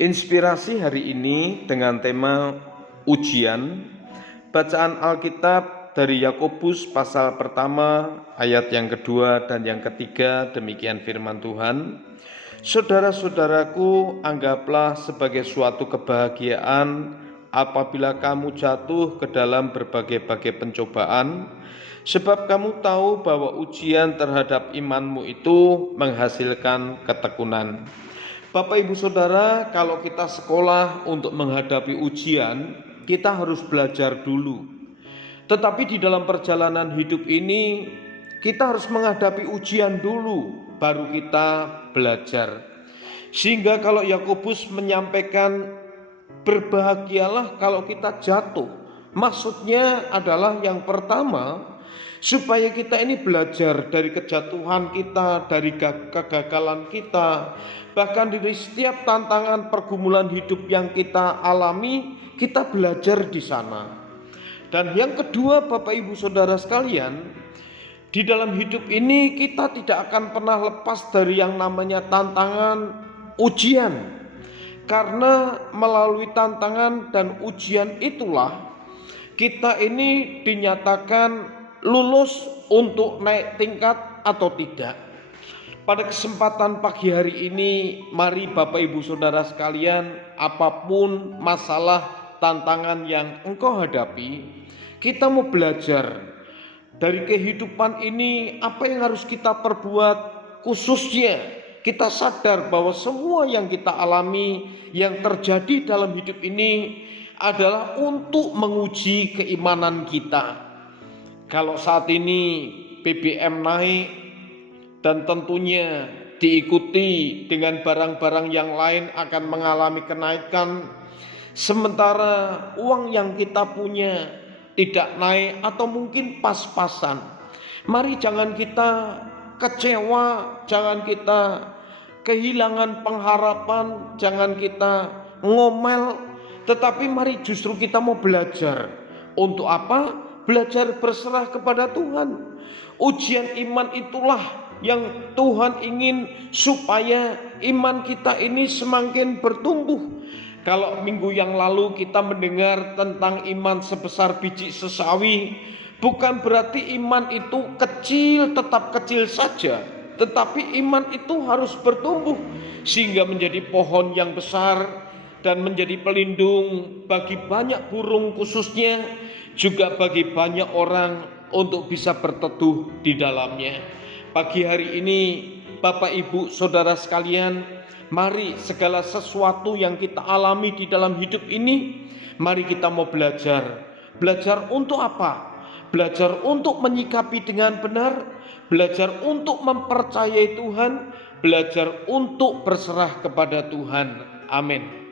Inspirasi hari ini dengan tema ujian. Bacaan Alkitab dari Yakobus pasal pertama ayat yang kedua dan yang ketiga. Demikian firman Tuhan. Saudara-saudaraku, anggaplah sebagai suatu kebahagiaan apabila kamu jatuh ke dalam berbagai-bagai pencobaan, sebab kamu tahu bahwa ujian terhadap imanmu itu menghasilkan ketekunan. Bapak Ibu Saudara, kalau kita sekolah untuk menghadapi ujian, kita harus belajar dulu. Tetapi di dalam perjalanan hidup ini, kita harus menghadapi ujian dulu, baru kita belajar. Sehingga kalau Yakobus menyampaikan, berbahagialah kalau kita jatuh, maksudnya adalah yang pertama, supaya kita ini belajar dari kejatuhan kita, dari kegagalan kita, bahkan dari setiap tantangan pergumulan hidup yang kita alami, kita belajar di sana. Dan yang kedua, Bapak Ibu Saudara sekalian, di dalam hidup ini kita tidak akan pernah lepas dari yang namanya tantangan, ujian. Karena melalui tantangan dan ujian itulah kita ini dinyatakan lulus untuk naik tingkat atau tidak. Pada kesempatan pagi hari ini, mari Bapak Ibu Saudara sekalian, apapun masalah tantangan yang engkau hadapi, kita mau belajar dari kehidupan ini apa yang harus kita perbuat. Khususnya kita sadar bahwa semua yang kita alami, yang terjadi dalam hidup ini adalah untuk menguji keimanan kita. Kalau saat ini BBM naik dan tentunya diikuti dengan barang-barang yang lain akan mengalami kenaikan, sementara uang yang kita punya tidak naik atau mungkin pas-pasan. Mari jangan kita kecewa, jangan kita kehilangan pengharapan, jangan kita ngomel, tetapi mari justru kita mau belajar. Untuk apa? Belajar berserah kepada Tuhan. Ujian iman itulah yang Tuhan ingin supaya iman kita ini semakin bertumbuh. Kalau minggu yang lalu kita mendengar tentang iman sebesar biji sesawi, bukan berarti iman itu kecil, tetap kecil saja. Tetapi iman itu harus bertumbuh sehingga menjadi pohon yang besar dan menjadi pelindung bagi banyak burung, khususnya juga bagi banyak orang untuk bisa berteduh di dalamnya. Pagi hari ini Bapak Ibu Saudara sekalian, mari segala sesuatu yang kita alami di dalam hidup ini, mari kita mau belajar. Belajar untuk apa? Belajar untuk menyikapi dengan benar, belajar untuk mempercayai Tuhan, belajar untuk berserah kepada Tuhan. Amin.